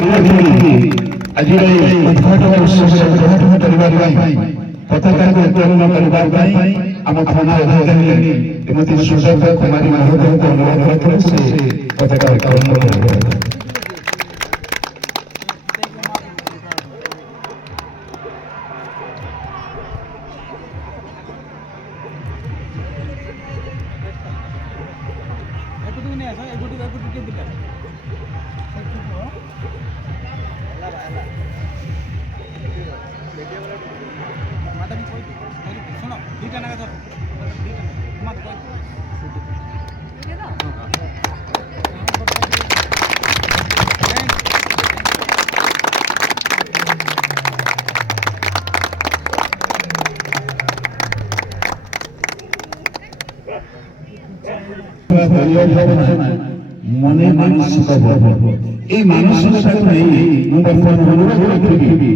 आज उद्घाटन उद्घाटन करने पताका को उत्तोलन करने आम थाना अधिकारी श्रीमती सुजाता कुमारी महोदय को अनुरोध करते से पताका उत्तोलन करेंगे। मने मानसिक मानसिकता अनुरोध करी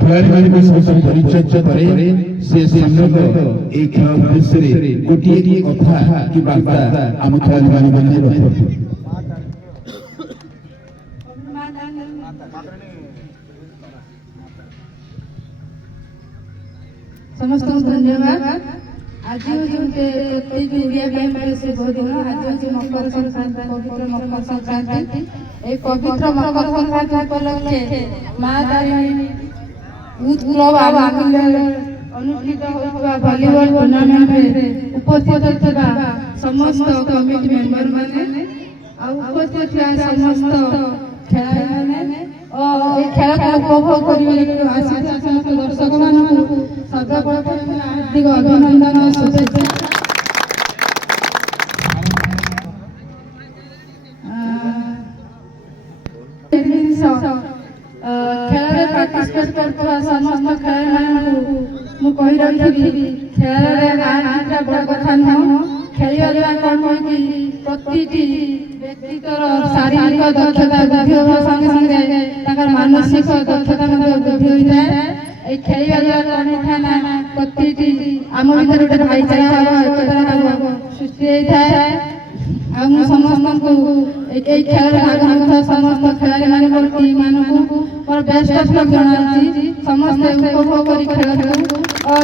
खेलाड़ी सहित परिचर्चा करे से समग्र एक खेल उद्देश्य गोटे कथा कि बार्ता आम खेलाड़ी समस्त धन्यवाद। आज प्रत्येक इंडिया गेम शुभ दिन। आज मकर संक्रांति, पवित्र मकर संक्रांति। एक पवित्र मकर संक्रांति उपलक्षे माँ तारिणी यूथ क्लब अनुष्ठित होता भलीबल टूर्नामेंट उपस्थित थिबा समस्त कमिटी मेंबर माने उपस्थित समस्त खेलाड़ी माने और खेल को उपभोग करिवे आसित समस्त दर्शक मानकु सर्वप्रथम हार्दिक अभिनंदन और शुभेच्छा। खेल पार्टिसिपेट करता समस्त खेलाड़ी मु कहि रखी खेल हार बड़ कथा नुह। खेलिया कौन कि प्रतिटी व्यक्तित्वर शारीरिक दक्षता वृद्धि होगा संगे संगे मानसिक दक्षता वृद्धि होता है। खेलिया कौन था ना प्रतिटी आम भर गोटे भाईचारा भाव एकता भाव सृष्टि होता है। समस्त खेल भाग समस्त खेलाड़ी मान टीम मानक बेस्ट ऑफ लक जनाई समस्त उपभोग कर खेल और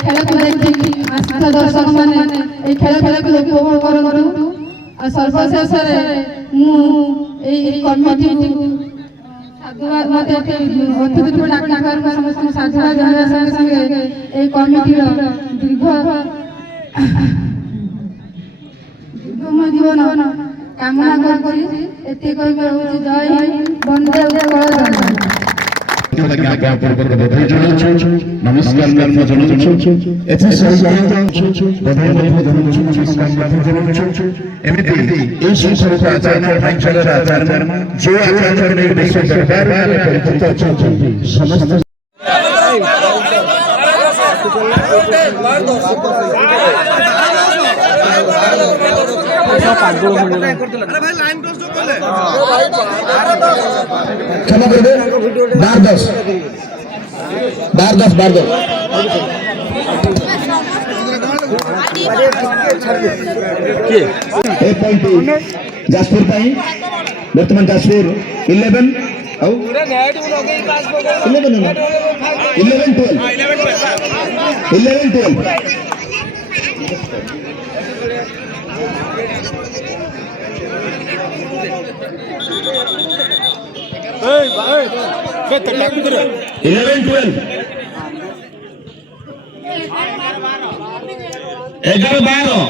खेल को देखी आस्था दर्शक मैंने खेल को उपभोग करूँ। सर्वशेष कमिटी मत अतिथि को डाक समस्त साधुवाद जनाया संगे संगे कमिटी दीर्घ जीवन कामना करी जय हिंद वंदे उत्कल। नमस्कार जाजपुर बर्तमान जाजपुर 11 11-12